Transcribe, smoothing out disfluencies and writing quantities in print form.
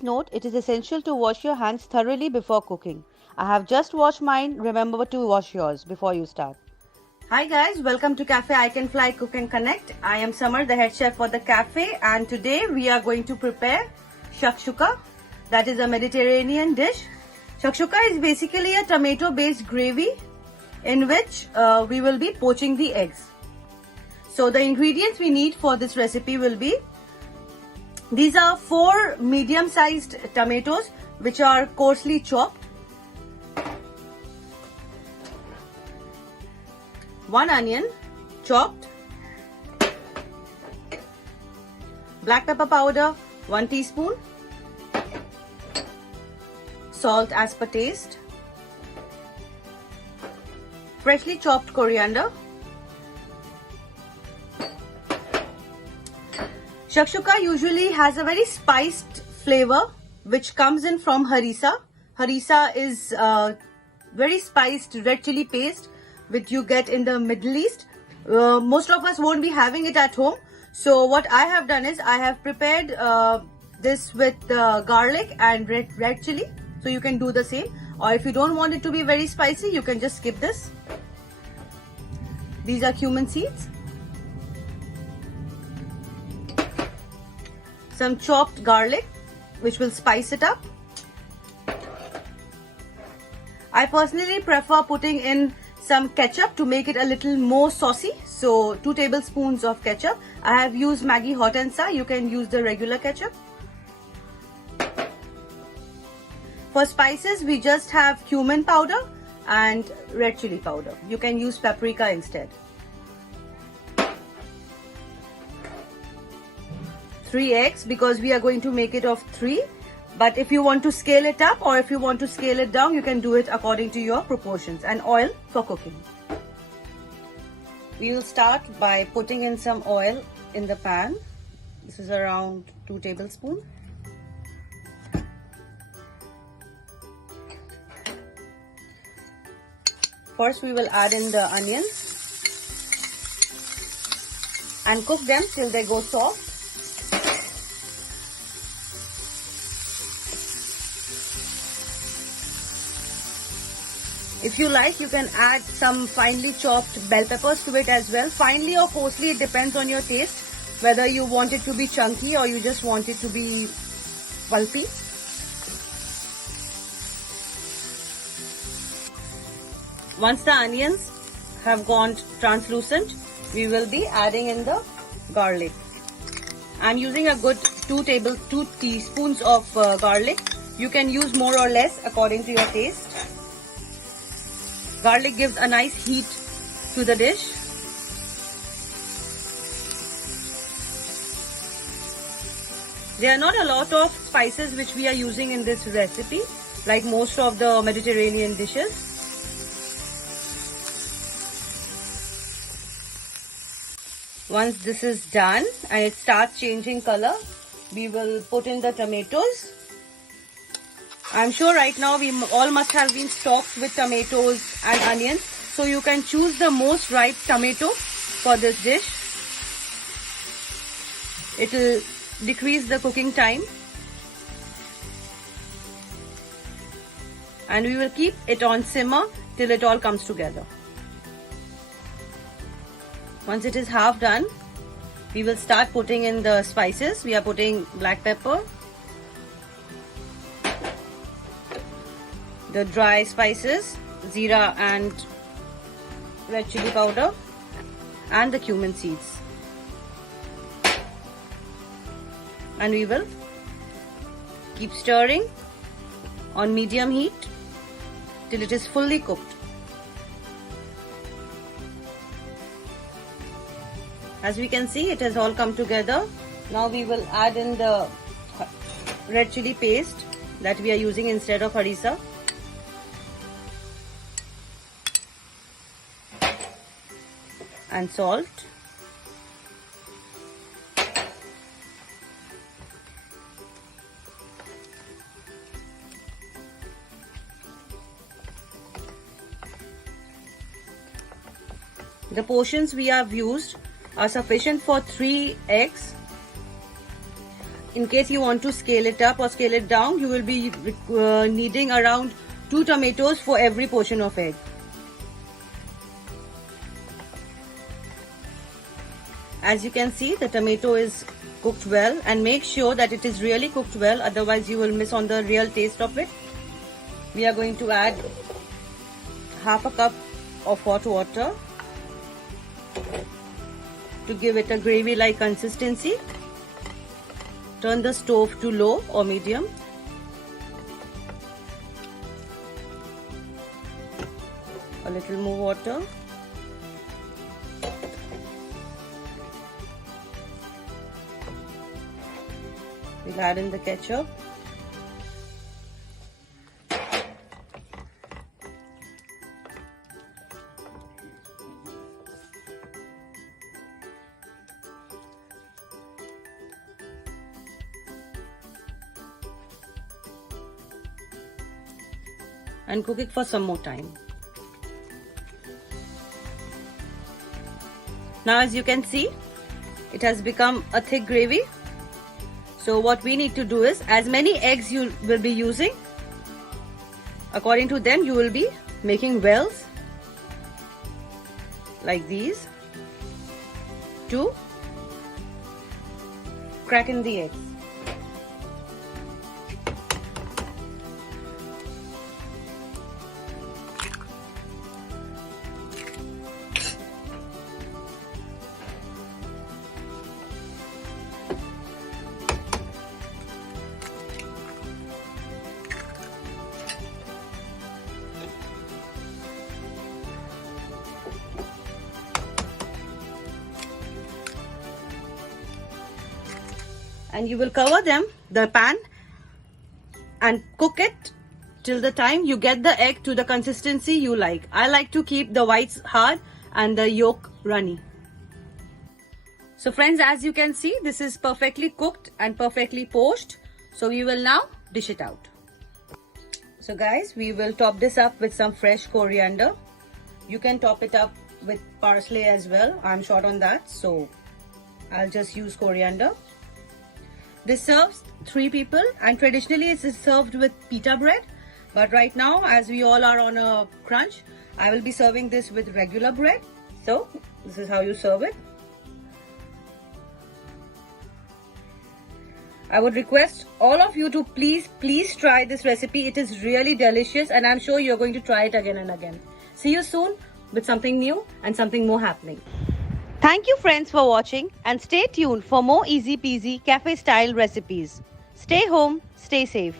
Please note, it is essential to wash your hands thoroughly before cooking. I have just washed mine. Remember to wash yours before you start. Hi guys, welcome to Cafe I Can Fly Cook and Connect. I am Samar, the head chef for the cafe, and today we are going to prepare shakshuka. That is a Mediterranean dish. Shakshuka is basically a tomato based gravy in which we will be poaching the eggs. So the ingredients we need for this recipe will be, these are 4 medium sized tomatoes which are coarsely chopped, 1 onion chopped, black pepper powder 1 teaspoon, salt as per taste, freshly chopped coriander. Shakshuka usually has a very spiced flavor which comes in from harissa. Harissa is very spiced red chili paste which you get in the Middle East. Most of us won't be having it at home. So what I have done is I have prepared this with garlic and red chili. So you can do the same. Or if you don't want it to be very spicy, you can just skip this. These are cumin seeds. Some chopped garlic which will spice it up. I personally prefer putting in some ketchup to make it a little more saucy. So 2 tablespoons of ketchup. I have used Maggi Hot and Sour. You can use the regular ketchup. For spices, we just have cumin powder and red chili powder. You can use paprika instead. 3 eggs because we are going to make it of 3. But if you want to scale it up or if you want to scale it down, you can do it according to your proportions. And oil for cooking. We will start by putting in some oil in the pan. This is around 2 tablespoons. First we will add in the onions and cook them till they go soft. If you like, you can add some finely chopped bell peppers to it as well. Finely or coarsely, it depends on your taste, whether you want it to be chunky or you just want it to be pulpy. Once the onions have gone translucent, we will be adding in the garlic. I'm using a good 2 teaspoons of garlic. You can use more or less according to your taste. Garlic gives a nice heat to the dish. There are not a lot of spices which we are using in this recipe, like most of the Mediterranean dishes. Once this is done and it starts changing color, we will put in the tomatoes. I'm sure right now we all must have been stocked with tomatoes and onions. So you can choose the most ripe tomato for this dish. It will decrease the cooking time. And we will keep it on simmer till it all comes together. Once it is half done, we will start putting in the spices. We are putting black pepper, the dry spices, jeera and red chili powder, and the cumin seeds. And we will keep stirring on medium heat till it is fully cooked. As we can see, it has all come together. Now we will add in the red chili paste that we are using instead of harissa. And salt. The portions we have used are sufficient for 3 eggs. in case you want to scale it up or scale it down, you will be needing around 2 tomatoes for every portion of egg. As you can see, the tomato is cooked well, and make sure that it is really cooked well, otherwise you will miss on the real taste of it. We are going to add half a cup of hot water to give it a gravy-like consistency. Turn the stove to low or medium. A little more water. We'll add in the ketchup. And cook it for some more time. Now as you can see, it has become a thick gravy. So what we need to do is, as many eggs you will be using, according to them you will be making wells like these to crack in the eggs. And you will cover the pan, and cook it till the time you get the egg to the consistency you like. I like to keep the whites hard and the yolk runny. So friends, as you can see, this is perfectly cooked and perfectly poached. So we will now dish it out. So guys, we will top this up with some fresh coriander. You can top it up with parsley as well. I'm short on that, so I'll just use coriander. This serves 3 people, and traditionally it is served with pita bread, but right now, as we all are on a crunch, I will be serving this with regular bread. So this is how you serve it. I would request all of you to please try this recipe. It is really delicious, and I'm sure you're going to try it again and again. See you soon with something new and something more happening. Thank you friends for watching, and stay tuned for more easy peasy cafe style recipes. Stay home, stay safe.